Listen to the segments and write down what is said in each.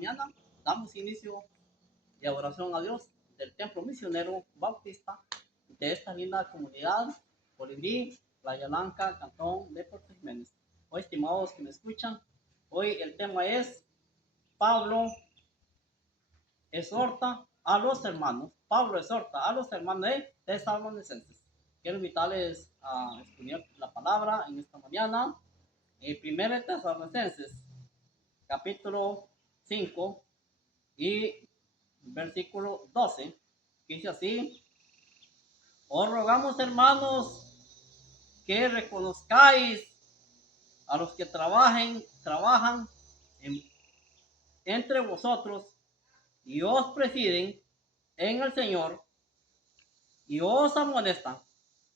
mañana damos inicio de oración a Dios del Templo Misionero Bautista de esta linda comunidad, Colibrí, Playa Blanca, Cantón de Puerto Jiménez. Hoy, estimados que me escuchan, hoy el tema es Pablo exhorta a los hermanos. Pablo exhorta a los hermanos de Tesalonicenses. Quiero invitarles a estudiar la palabra en esta mañana. En 1 Tesalonicenses, capítulo 5 y versículo 12, que dice así: os rogamos, hermanos, que reconozcáis a los que trabajan entre vosotros y os presiden en el Señor y os amonestan.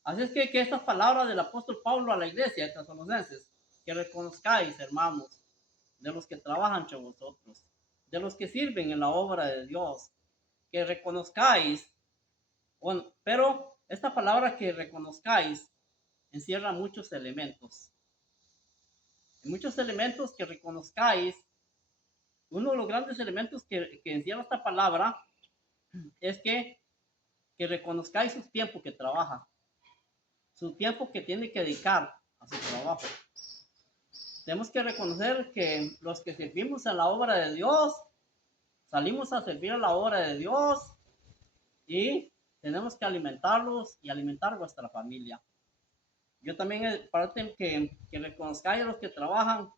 Así es que estas palabras del apóstol Pablo a la iglesia de Tesalonicenses, que reconozcáis, hermanos, de los que trabajan entre vosotros, de los que sirven en la obra de Dios, que reconozcáis, bueno, pero esta palabra que reconozcáis encierra muchos elementos. Muchos elementos que reconozcáis. Uno de los grandes elementos que encierra esta palabra es que reconozcáis su tiempo que trabaja, su tiempo que tiene que dedicar a su trabajo. Tenemos que reconocer que los que servimos en la obra de Dios, salimos a servir a la obra de Dios y tenemos que alimentarlos y alimentar vuestra familia. Yo también, parte que reconozcáis a los que trabajan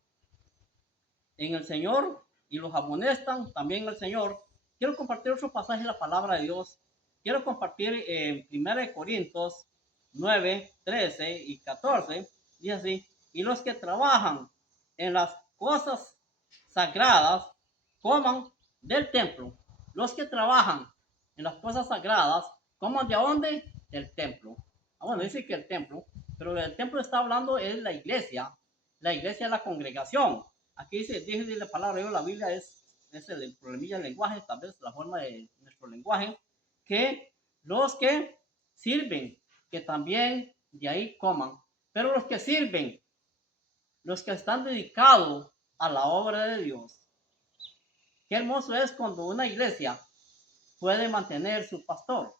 en el Señor y los amonestan también en el Señor. Quiero compartir otro pasaje de la palabra de Dios. Quiero compartir 1 Corintios 9, 13 y 14. Dice así: y los que trabajan en las cosas sagradas, coman del templo. Los que trabajan en las cosas sagradas, coman de dónde? Del templo. Bueno, dice que el templo, pero el templo está hablando es la iglesia es la congregación. Aquí dice la palabra de Dios, la Biblia es el problemilla del lenguaje, tal vez la forma de nuestro lenguaje, que los que sirven, que también de ahí coman, pero los que sirven, los que están dedicados a la obra de Dios. Qué hermoso es cuando una iglesia puede mantener su pastor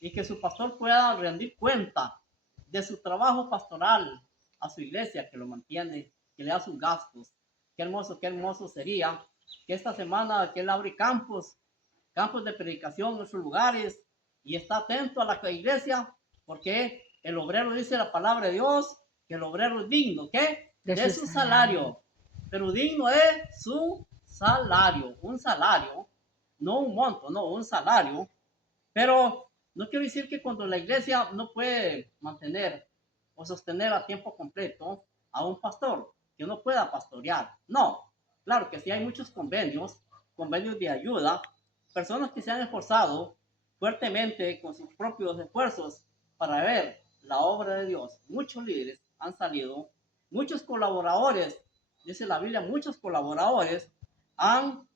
y que su pastor pueda rendir cuenta de su trabajo pastoral a su iglesia, que lo mantiene, que le da sus gastos. Qué hermoso sería que esta semana que él abre campos de predicación en sus lugares y está atento a la iglesia, porque el obrero, dice la palabra de Dios, que el obrero es digno, ¿qué? De su salario, pero digno de su salario, un salario, no un monto, no, un salario. Pero no quiero decir que cuando la iglesia no puede mantener o sostener a tiempo completo a un pastor, que no pueda pastorear. No, claro que sí hay muchos convenios de ayuda, personas que se han esforzado fuertemente con sus propios esfuerzos para ver la obra de Dios. Muchos líderes han salido, muchos colaboradores, dice la Biblia, muchos colaboradores han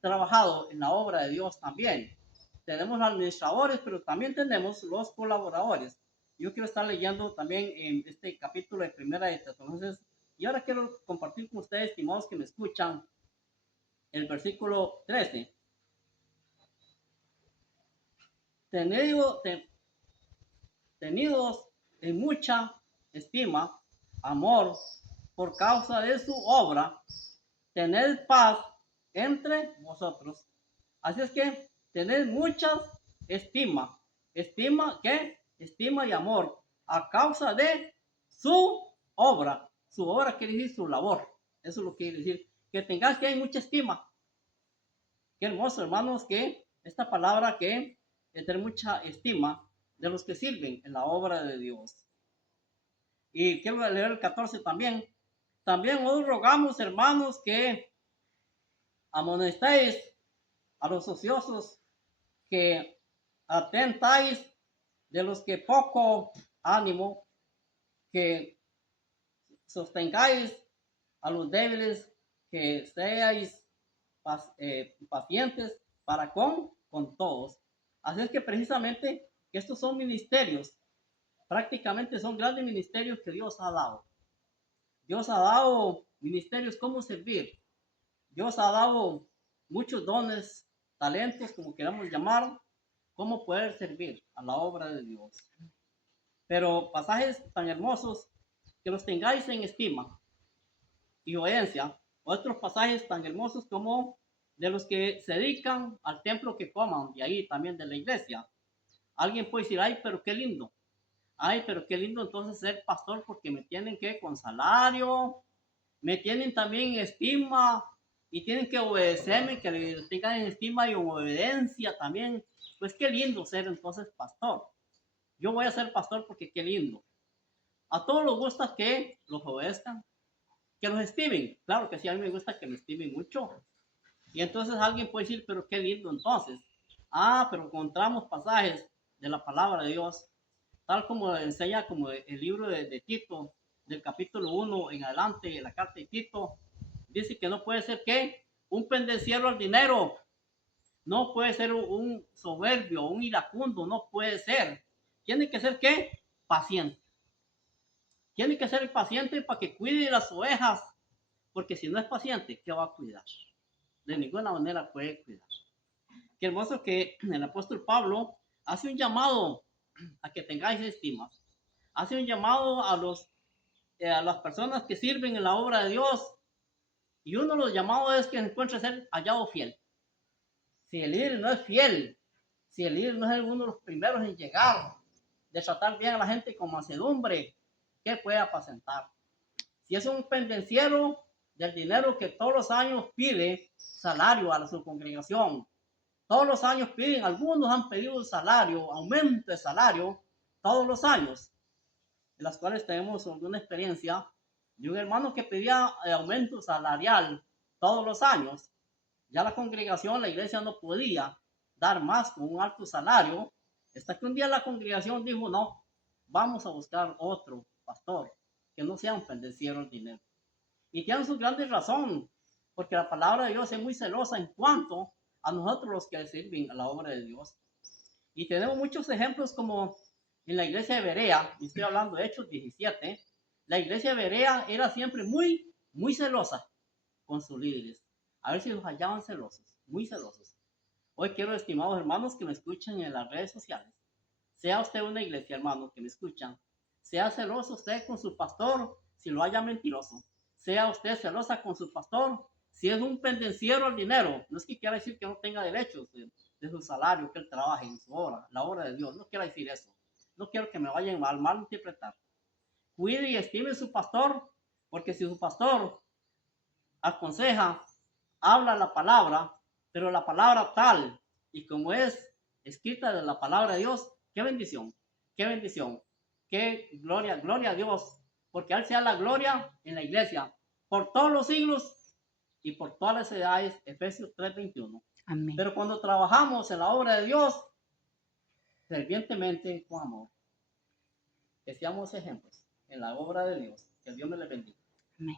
trabajado en la obra de Dios también. Tenemos administradores, pero también tenemos los colaboradores. Yo quiero estar leyendo también en este capítulo de Primera de Tesalonicenses, y ahora quiero compartir con ustedes, estimados que me escuchan, el versículo 13. Tenidos en mucha estima, amor, por causa de su obra, tened paz entre vosotros. Así es que tened mucha estima. ¿Estima qué? Estima y amor a causa de su obra. Su obra quiere decir su labor. Eso es lo que quiere decir. Que tengas que hay mucha estima. Qué hermoso, hermanos, que esta palabra que es tener mucha estima de los que sirven en la obra de Dios. Y quiero leer el 14 también. También os rogamos, hermanos, que amonestéis a los ociosos, que atentáis de los que poco ánimo, que sostengáis a los débiles, que seáis pacientes para con todos. Así es que precisamente que estos son ministerios, prácticamente son grandes ministerios que Dios ha dado. Dios ha dado ministerios cómo servir. Dios ha dado muchos dones, talentos, como queramos llamar, cómo poder servir a la obra de Dios. Pero pasajes tan hermosos que los tengáis en estima y obediencia. Otros pasajes tan hermosos como de los que se dedican al templo que coman, y ahí también de la iglesia. Alguien puede decir, ay, pero qué lindo. Ay, pero qué lindo entonces ser pastor porque me tienen que con salario, me tienen también en estima y tienen que obedecerme, que le tengan en estima y obediencia también. Pues qué lindo ser entonces pastor. Yo voy a ser pastor porque qué lindo. A todos les gusta que los obedezcan, que los estimen. Claro que sí, a mí me gusta que me estimen mucho. Y entonces alguien puede decir, pero qué lindo entonces. Ah, pero encontramos pasajes de la palabra de Dios, tal como enseña como el libro de Tito, del capítulo 1 en adelante, la carta de Tito, dice que no puede ser que un pendenciero al dinero, no puede ser un soberbio, un iracundo, no puede ser. Tiene que ser ¿qué? Paciente. Tiene que ser paciente para que cuide las ovejas, porque si no es paciente, ¿qué va a cuidar? De ninguna manera puede cuidar. Qué hermoso que el apóstol Pablo hace un llamado a que tengáis estima. Hace un llamado a las personas que sirven en la obra de Dios. Y uno de los llamados es que encuentre ser hallado fiel. Si el líder no es fiel, si el líder no es uno de los primeros en llegar, de tratar bien a la gente con mansedumbre, ¿qué puede apacentar? Si es un pendenciero del dinero que todos los años pide salario a su congregación, todos los años piden, algunos han pedido salario, aumento de salario, todos los años, en las cuales tenemos alguna experiencia de un hermano que pedía aumento salarial todos los años. Ya la congregación, la iglesia no podía dar más con un alto salario, hasta que un día la congregación dijo, no, vamos a buscar otro pastor que no sea un pendenciero del dinero. Y tienen su grande razón, porque la palabra de Dios es muy celosa en cuanto a nosotros los que sirven a la obra de Dios. Y tenemos muchos ejemplos como en la iglesia de Berea, y estoy hablando de Hechos 17, la iglesia de Berea era siempre muy celosa con sus líderes. A ver si los hallaban celosos, muy celosos. Hoy quiero, estimados hermanos que me escuchan en las redes sociales, sea usted una iglesia, hermano, que me escuchan, sea celoso usted con su pastor si lo haya mentiroso. Sea usted celosa con su pastor si es un pendenciero al dinero. No es que quiera decir que no tenga derechos de su salario, que él trabaje en su obra, la obra de Dios. No quiero decir eso. No quiero que me vayan mal interpretar. Cuide y estime su pastor, porque si su pastor aconseja, habla la palabra, pero la palabra tal y como es escrita de la palabra de Dios, qué bendición, qué bendición, qué gloria, gloria a Dios, porque a Él sea la gloria en la iglesia, por todos los siglos y por todas las edades, Efesios 3:21. Amén. Pero cuando trabajamos en la obra de Dios, fervientemente con amor, que seamos ejemplos en la obra de Dios, que Dios me le bendiga. Amén.